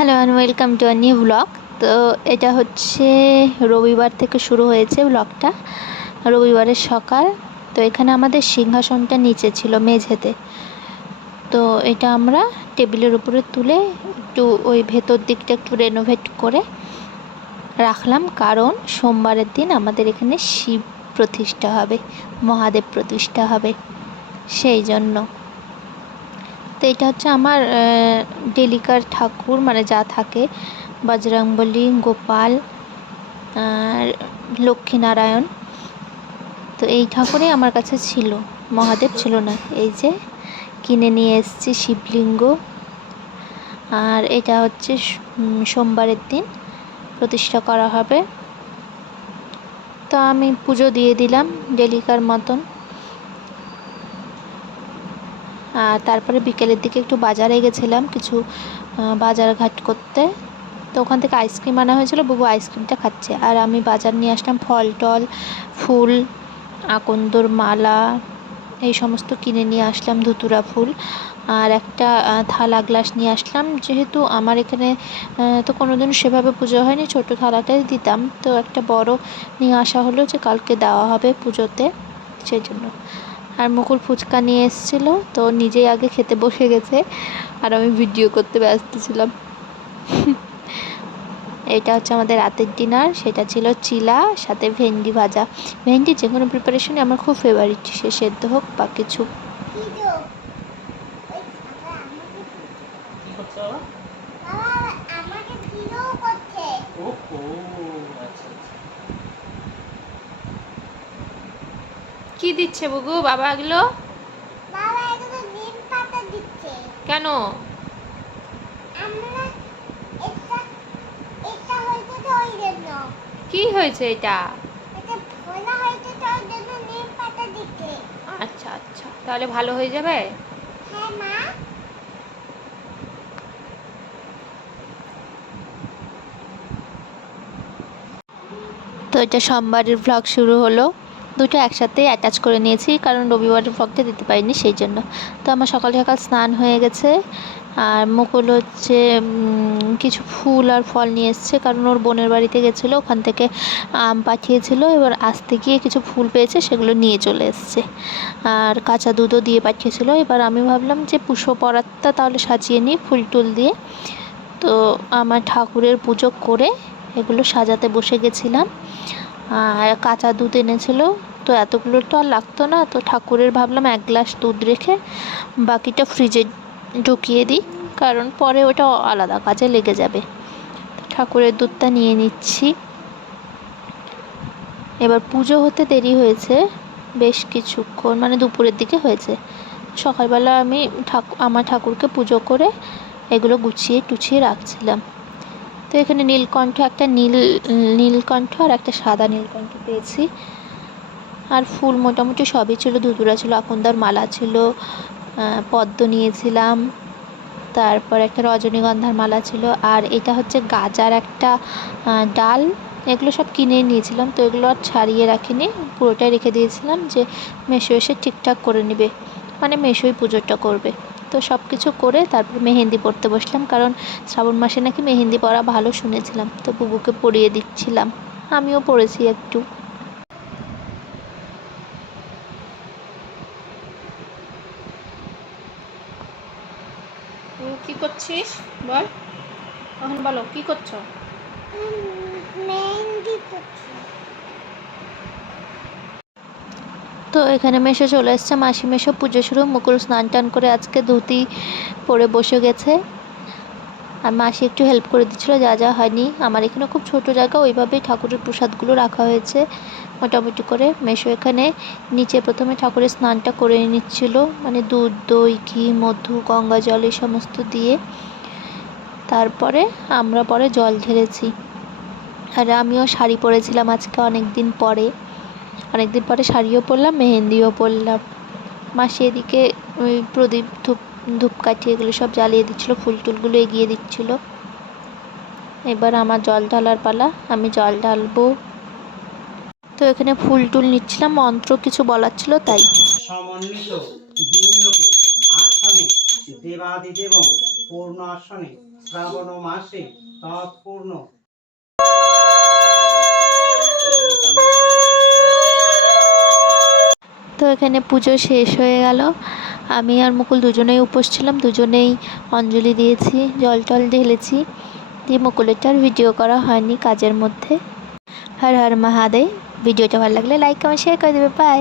Hello and welcome to a new blog. তো এটা হচ্ছে রবিবার থেকে শুরু হয়েছে ব্লগটা, রবিবারের সকাল। তো এখানে আমাদের সিংহাসনটা নিচে ছিল মেঝেতে, তো এটা আমরা টেবিলের উপরে তুলে একটু ওই ভেতর দিকটা একটু রেনোভেট করে রাখলাম, কারণ সোমবারের দিন আমাদের এখানে শিব প্রতিষ্ঠা হবে, মহাদেব প্রতিষ্ঠা হবে, সেই জন্য। তো এটা হচ্ছে আমার ডেলিকার ঠাকুর, মানে যা থাকে বজরংবলী, গোপাল আর লক্ষ্মীনারায়ণ। তো এই ঠাকুরই আমার কাছে ছিল, মহাদেব ছিল না। এই যে কিনে নিয়ে এসেছি শিবলিঙ্গ। আর এটা হচ্ছে সোমবারের দিন প্রতিষ্ঠা করা হবে। তো আমি পুজো দিয়ে দিলাম ডেলিকার মতন। আর তারপরে বিকেলের দিকে একটু বাজারে গেছিলাম কিছু বাজার ঘাট করতে। তো ওখান থেকে আইসক্রিম আনা হয়েছিল, বুবু আইসক্রিমটা খাচ্ছে, আর আমি বাজার নিয়ে আসলাম ফল টল, ফুল, আকন্দর মালা, এই সমস্ত কিনে নিয়ে আসলাম, ধুতুরা ফুল। আর একটা থালা গ্লাস নিয়ে আসলাম, যেহেতু আমার এখানে তো কোনোদিন সেভাবে পুজো হয়নি, ছোটো থালাটাই দিতাম। তো একটা বড় নিয়ে আসা হলো, যে কালকে দেওয়া হবে পুজোতে, সেই জন্য। আর মুকুল ফুচকা নিয়ে এসেছিলো, তো নিজেই আগে খেতে বসে গেছে আর আমি ভিডিও করতে ব্যস্ত ছিলাম। এটা হচ্ছে আমাদের রাতের ডিনার, সেটা ছিল চিলা, সাথে ভেন্ডি ভাজা। ভেন্ডি যে কোনো প্রিপারেশনে আমার খুব ফেভারিট, সে সেদ্ধ হোক বা কিছু। কি দিচ্ছে বুগু বাবা এগুলো? কেন? কি হয়েছে এটা? আচ্ছা আচ্ছা, তাহলে ভালো হয়ে যাবে। তো এটা সোমবারের ভ্লগ শুরু হলো, দুটো একসাথে অ্যাটাচ করে নিয়েছি, কারণ রবিবারের ভ্লগটা দিতে পারিনি সেই জন্য। তো আমার সকাল সকাল স্নান হয়ে গেছে। আর মুকুল হচ্ছে কিছু ফুল আর ফল নিয়ে এসছে, কারণ ওর বোনের বাড়িতে গেছিলো, ওখান থেকে আম পাঠিয়েছিল, এবার আসতে গিয়ে কিছু ফুল পেয়েছে, সেগুলো নিয়ে চলে এসছে। আর কাঁচা দুধও দিয়ে পাঠিয়েছিল। এবার আমি ভাবলাম যে পুষ্প পরাতটা তাহলে সাজিয়ে নিই ফুল টুল দিয়ে। তো আমার ঠাকুরের পুজো করে এগুলো সাজাতে বসে গেছিলাম। আর কাঁচা দুধ এনেছিল, তো এতগুলো তো আর লাগতো না, তো ঠাকুরের ভাবলাম এক গ্লাস দুধ রেখে বাকিটা ফ্রিজে ঢুকিয়ে দিই, কারণ পরে ওটা আলাদা কাজে লেগে যাবে। ঠাকুরের দুধটা নিয়ে নিচ্ছি। এবার পুজো হতে দেরি হয়েছে বেশ কিছুক্ষণ, মানে দুপুরের দিকে হয়েছে। সকালবেলা আমি আমার ঠাকুরকে পুজো করে এগুলো গুছিয়ে টুছিয়ে রাখছিলাম। তো এখানে নীলকণ্ঠ, একটা নীলকণ্ঠ আর একটা সাদা নীলকণ্ঠ পেয়েছি। আর ফুল মোটামুটি সবই ছিল, ধুতুরা ছিল, আকন্দার মালা ছিল, পদ্ম নিয়েছিলাম, তারপর একটা রজনীগন্ধার মালা ছিল। আর এটা হচ্ছে গাজার একটা ডাল, এগুলো সব কিনে নিয়েছিলাম। তো এগুলো আর ছাড়িয়ে রাখিনি, পুরোটাই রেখে দিয়েছিলাম যে মেশো এসে ঠিকঠাক করে নেবে, মানে মেশোই পুজোটা করবে। তো সব কিছু করে তারপর মেহেন্দি পরতে বসলাম, কারণ শ্রাবণ মাসে নাকি মেহেন্দি পরা ভালো শুনেছিলাম। তো বুবুকে পরিয়ে দিচ্ছিলাম, আমিও পরেছি একটু। কি করছিস বল, এখন বলো কি করছো? তো এখানে মেশো চলে এসছে, মাসি মেশো পুজো শুরু। মুকুল স্নান টান করে আজকে ধুতি পরে বসে গেছে, আর মাসি একটু হেল্প করে দিচ্ছিলো যা যা হয়নি। আমার এখানে খুব ছোট জায়গা, ওইভাবেই ঠাকুরের প্রসাদগুলো রাখা হয়েছে মোটামুটি করে। মেশো এখানে নিচে প্রথমে ঠাকুরের স্নানটা করে নিচ্ছিল, মানে দুধ, দই, ঘি, মধু, গঙ্গা জল এই সমস্ত দিয়ে। তারপরে আমরা পরে জল ঢেলেছি। আর আমিও শাড়ি পরেছিলাম আজকে অনেক দিন পরে শাড়িও পরলাম, মেহেন্দিও পরলাম। মাসি এদিকে ওই প্রদীপ, ধূপকাঠি এগুলো সব জ্বালিয়ে দিচ্ছিলো, ফুল টুলগুলো এগিয়ে দিচ্ছিলো। এবার আমার জল ঢালার পালা, আমি জল ঢালবো। তো এখানে ফুল টুল নিচ্ছিলাম, মন্ত্র কিছু বলার ছিল তাই। সমন্বিত বিনিয়োগে আসনে দেবাদিদেবং পূর্ণ আসনে শ্রাবণ মাসে তৎপূর্ণ। তো এখানে পুজো শেষ হয়ে গেল। আমি আর মুকুল দুজনেই উপোস ছিলাম, দুজনেই অঞ্জলি দিয়েছি, জল টল ঢেলেছি। দিয়ে মুকুলেরটার ভিডিও করা হয়নি কাজের মধ্যে। হর হর মহাদেব। ভিডিওটা ভালো লাগলে লাইক কমেন্ট শেয়ার করে দেবে। বাই।